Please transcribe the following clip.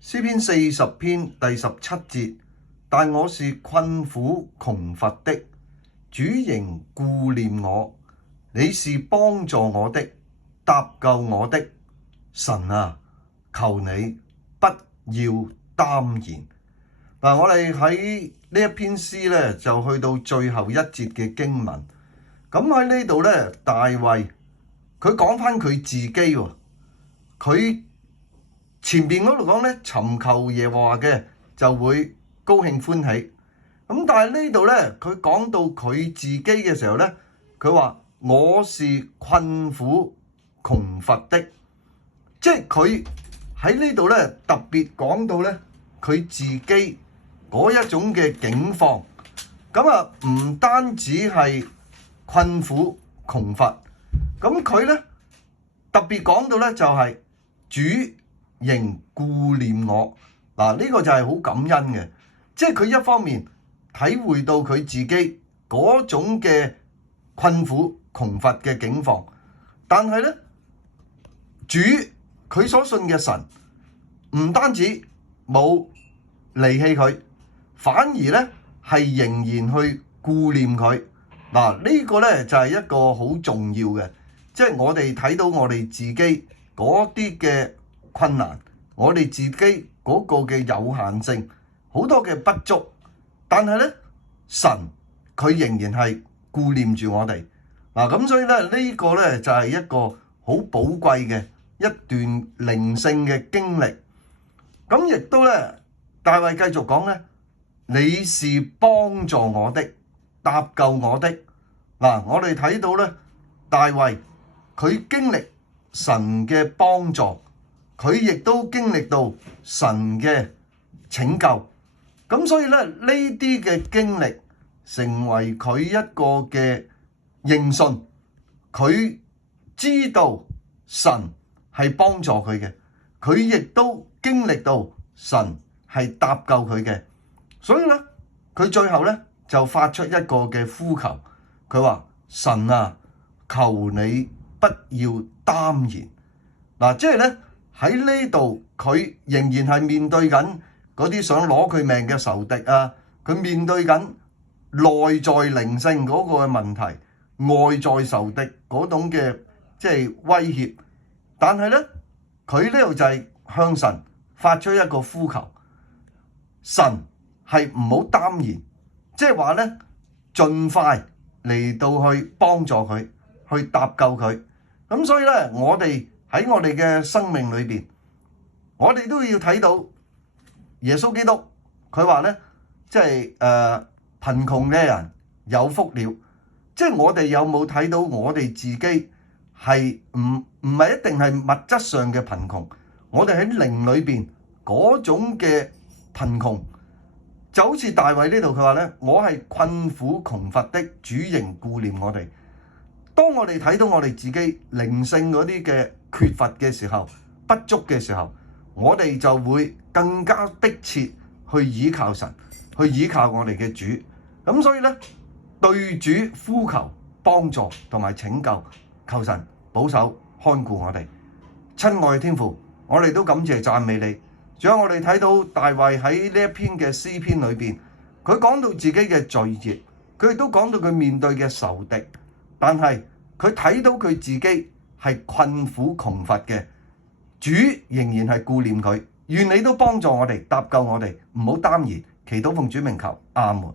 詩篇40篇第17節，但我是困苦窮乏的，主仍顧念我，你是幫助我的，搭救我的。神啊，求你不要耽延。我哋喺呢一篇詩咧，就去到最後一節嘅經文。咁喺呢度咧，大衛佢講翻佢自己喎，佢前邊嗰度講咧，尋求耶和華嘅就會高興歡喜。咁但係呢度咧，佢講到佢自己嘅時候咧，佢話我是困苦窮乏的，即係佢喺呢度咧特別講到咧佢自己嗰一種嘅境況。咁啊，唔單止係困苦窮乏，咁佢咧特別講到咧就係主仍顧念我。呢個就係好感恩嘅，即係佢一方面體會到佢自己嗰種嘅困苦窮乏嘅境況，但係咧主佢所信嘅神唔單止冇離棄佢，反而咧係仍然去顧念佢。呢個咧就係一個好重要嘅，即係我哋睇到我哋自己嗰啲嘅困難，我哋自己嗰個嘅有限性，好多嘅不足，但係咧神佢仍然係顧念住我哋。咁所以咧呢個咧就係一個好寶貴嘅一段靈性嘅經歷。咁亦都咧大衛繼續講咧，你是幫助我的，搭救我的。我哋睇到咧大衛佢經歷神嘅幫助，佢亦都經歷到神嘅拯救。咁所以咧呢啲嘅經歷成為佢一個嘅認信，佢知道神係幫助佢嘅，佢亦都經歷到神係搭救佢嘅。所以咧佢最後咧就發出一個嘅呼求，佢話神啊，求你不要耽延。即係咧喺呢度佢仍然係面對緊嗰啲想攞佢命嘅仇敵啊，佢面對緊內在靈性嗰個嘅問題，外在仇敵嗰種嘅即係威脅。但係咧佢呢度就係向神發出一個呼求，神係唔好耽延，即係話咧盡快嚟到去幫助佢，去搭救佢。咁所以咧我哋喺我哋嘅生命裏邊，我哋都要睇到耶穌基督佢話咧，即係貧窮嘅人有福了。即係我哋有冇睇到我哋自己係唔係一定係物質上嘅貧窮，我哋喺靈裏邊嗰種嘅貧窮，就好似大衛呢度佢話咧，我係困苦窮乏的，主仍顧念我哋。當我哋睇到我哋自己靈性嗰啲嘅缺乏嘅時候，不足嘅時候，我哋就會更加迫切去倚靠神，去倚靠我哋嘅主。咁所以咧，對主呼求幫助同埋拯救，求神保守看顧我哋。親愛嘅天父，我哋都感謝讚美你。仲有我哋睇到大衛喺呢一篇嘅詩篇裏邊，佢講到自己嘅罪孽，佢亦都講到佢面對嘅仇敵，但係佢睇到佢自己係困苦窮乏嘅，主仍然係顧念佢。願你都幫助我哋，搭救我哋，唔好耽延。祈禱奉主名求，阿門。